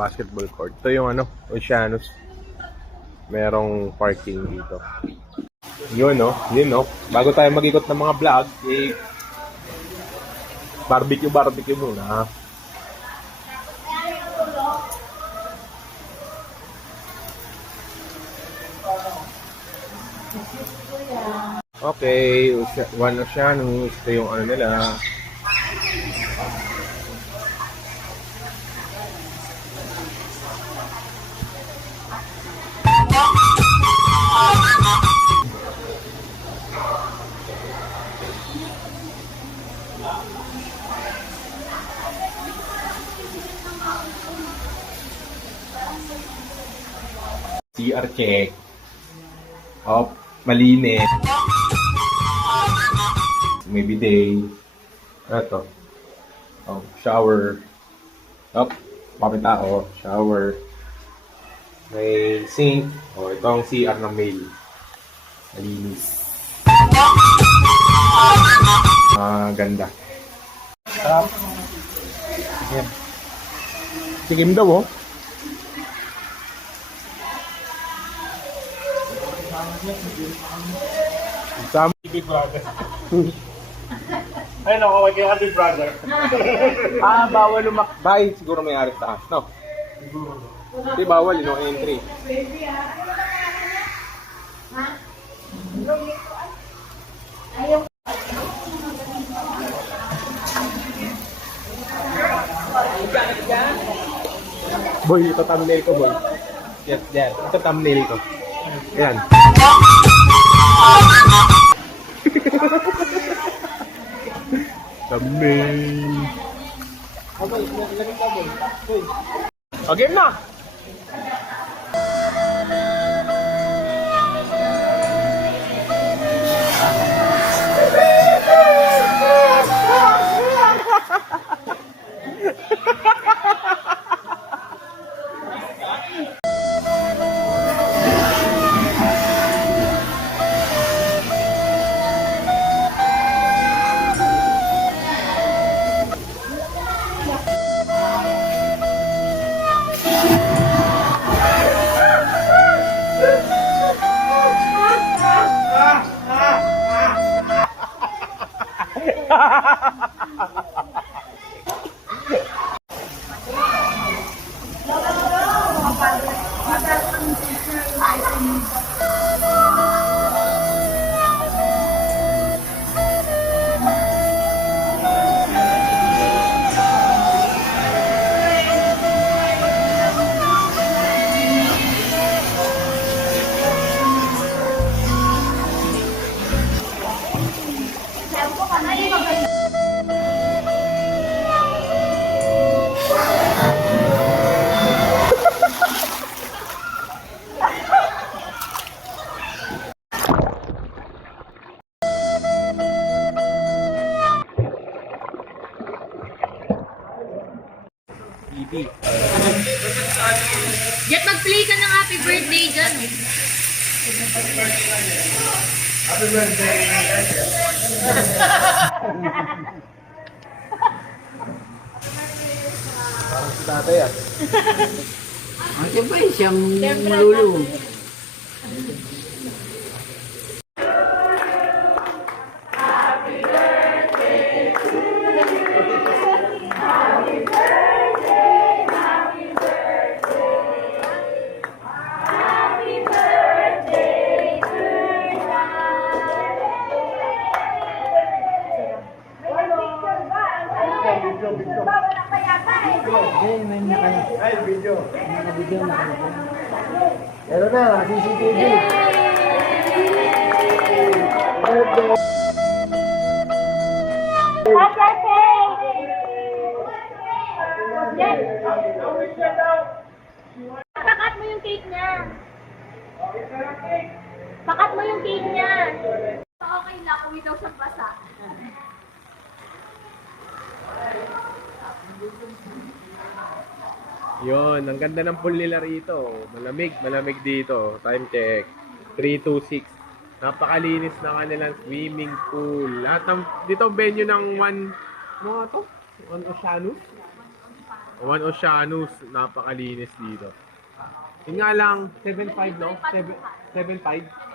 Basketball court. Ito yung ano, Oceanus. Merong parking dito. Yun, no? Yun, no? Bago tayo mag-ikot ng mga vlog, eh, barbecue, barbecue muna, ha? Okay, One Oceanus. Ito yung ano nila. CR check. Op, malinis. May bidet. Ano to? Oh, shower. Op, kapit tao. Shower. May sink. Oh, ito ang CR ng male. Malinis. Ah, ganda. Sarap. Yan. Tikim daw, oh. Sama. Big brother. Ay, no, kawag kayo Big brother. Ah, bawal lumakbay. Siguro may ari taas, no? Hindi bawal, no entry. Boy, ito thumbnail ko, boy. Yes, yan. Ito thumbnail ko. Yan. thumbnail. O, game na! Jet, mag-play ka ng happy birthday dyan. Parang si tatay ah. Ang siyempre, siyang lulu. Meron na, CCTV. Pakat mo yung cake niya. Pakat mo yung cake niya. Okay lang, uwi daw sa basa. Yun, ang ganda ng pool nila rito. Malamig, malamig dito. Time check. 326. Napakalinis ng kanilang swimming pool. Lahat ng, dito venue ng one, nga to? One Oceanus? One Oceanus, napakalinis dito. Yun nga lang, 7.5 no? 7.5?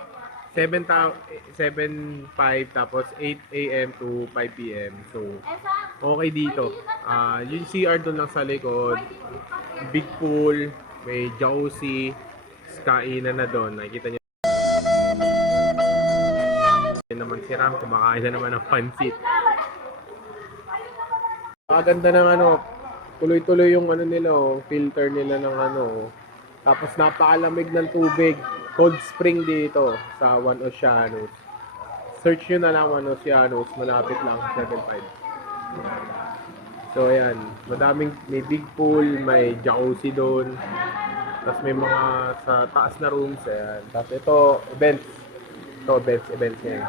7 ta 7.5 tapos 8 a.m. to 5 p.m. So, okay dito. Ah, yung CR doon lang sa likod. Big pool, may jacuzzi, kainan na doon. Nakikita niyo. Naman si Ram, kumakain na naman ng pansit. Ang ganda ng ano, tuloy-tuloy yung ano nila, oh, filter nila ng ano. oh. Tapos napakalamig ng tubig. Cold spring dito sa One Oceanus. Search nyo na lang One Oceanus, malapit lang, 7.5. So ayan, madaming, may big pool, may jacuzzi doon. Tapos may mga sa taas na rooms, ayan. Tapos ito, events. Ito, events, events yan.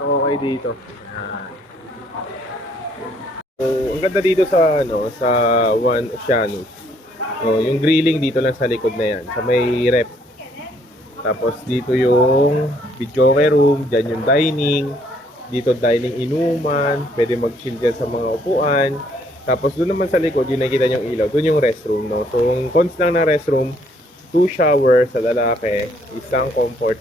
So okay dito. Ayan. So, ang ganda dito sa ano, sa One Oceanus. So, yung grilling dito lang sa likod na yan, sa may rep. Tapos dito yung videoke room, dyan yung dining. Dito dining inuman, pwede mag-chill dyan sa mga upuan. Tapos doon naman sa likod, yung nakikita niyong ilaw, doon yung restroom, no? So, ang cons lang ng restroom, two shower sa lalaki, isang comfort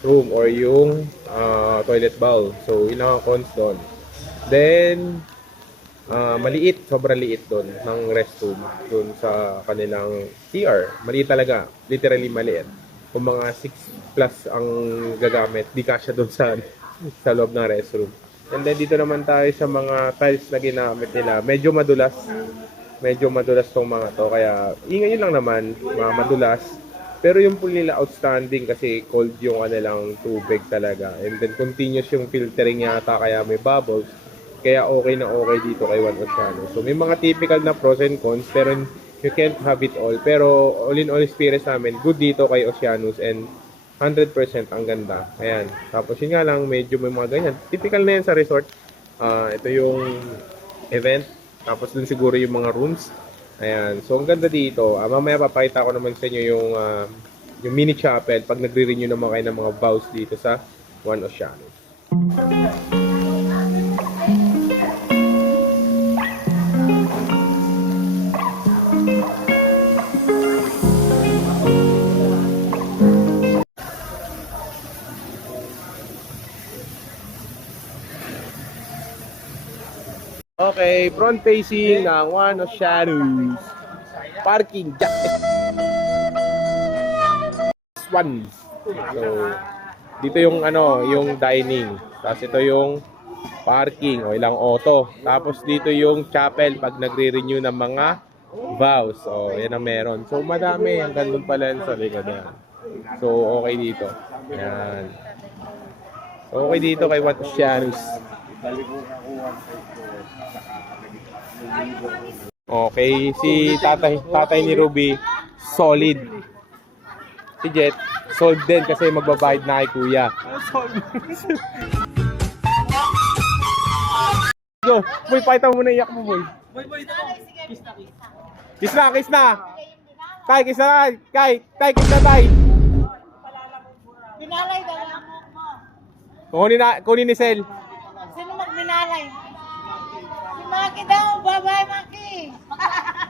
room or yung ah, toilet bowl. So, yun ang cons doon. Then, Ah, maliit, sobrang liit doon ng restroom doon sa kanilang CR. Maliit talaga, literally maliit. Kung mga 6 plus ang gagamit, di kasya doon sa sa loob ng restroom. And then dito naman tayo sa mga tiles na ginamit nila. Medyo madulas. Medyo madulas tong mga to. Kaya ingay lang naman, mga madulas. Pero yung pool nila outstanding kasi cold yung kanilang tubig talaga. And then continuous yung filtering yata kaya may bubbles. Kaya okay na okay dito kay One Oceano. So may mga typical na pros and cons pero you can't have it all. Pero all in all experience namin, good dito kay Oceanus and 100% ang ganda. Ayan. Tapos yun nga lang, medyo may mga ganyan. Typical na yan sa resort. Ah, ito yung event. Tapos dun siguro yung mga rooms. Ayan. So ang ganda dito. Ah, mamaya papakita ko naman sa inyo yung ah, yung mini chapel pag nagre-renew naman kayo ng mga vows dito sa One Oceanus. Okay, front facing ng One Oceanus. Parking jack. One. So, dito yung ano, yung dining. Tapos ito yung parking o ilang auto. Tapos dito yung chapel pag nagre-renew ng mga vows. O, yan ang meron. So, madami. Ang gandun pala yan sa likod yan. So, okay dito. Yan. So, okay dito kay One Oceanus. Okay, si tatay, tatay ni Ruby, solid. Si Jet, solid din kasi magbabayad na kay kuya. Go, boy, pakita mo na iyak mo, boy. Kiss na, kiss na. Tay, kiss na, tay, tay, kiss na, tay. Binalay dala mo mo. Kunin na, kunin ni Sel. Maki daw, bye-bye Maki.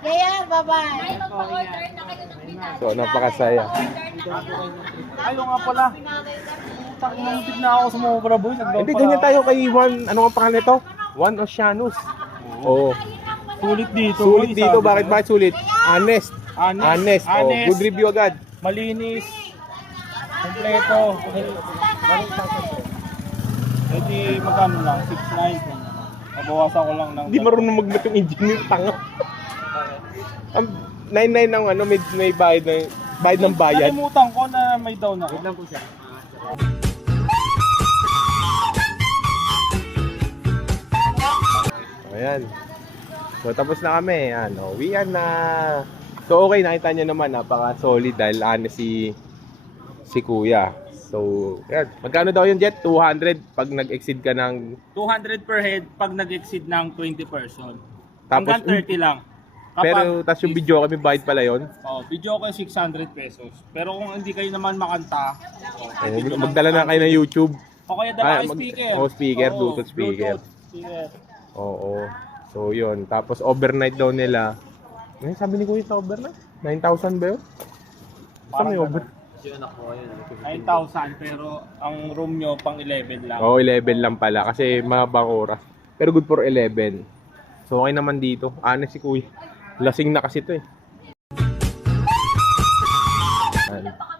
Kaya, bye-bye. Ay, magpa-order na kayo ng binali. So, napakasaya. Ayaw nga pala. Takot na ako sa mga. Nagdaw Hindi, ganyan tayo kay Juan, ano ang pangalan nito? Juan Oceanus. Oo. Sulit dito. Sulit dito, bakit bakit sulit? Honest. Honest. Honest. Oh, good review agad. Malinis. Kompleto. Eh di magkano lang? 6.9. Nabawasan ko lang ng... Hindi marunong magmat yung engineer, tanga. Ang 99 ng ano, may, may bayad ng, bayad ng bayad. Nakalimutan ko na may down ako. lang po siya. Ayan. So, tapos na kami. Ano, uwian na. So, okay, nakita nyo naman, napaka-solid dahil honest si, si Kuya. So, yan. Magkano daw yung jet? 200 pag nag-exceed ka ng... 200 per head pag nag-exceed ng 20 person. Tapos, Hanggang 30 lang. Kapag- Pero, tapos yung video kami, bayad pala yon. Oh, video ko 600 pesos. Pero kung hindi kayo naman makanta, oh, Oh, video lang. magdala na kayo ng YouTube. O kaya dala Ah, kayo mag- speaker. oh, speaker, Oo, Bluetooth speaker. Bluetooth speaker. Oo. So, yun. Tapos, overnight daw nila, Ngayon sabi ni Kuya sa over na. 9,000 ba yun? Basta may over. 9,000 pero ang room nyo pang 11 lang. Oo, 11 lang pala kasi mahabang oras. Pero good for 11. So okay naman dito. Honest si Kuya. Lasing na kasi to eh. Ayan.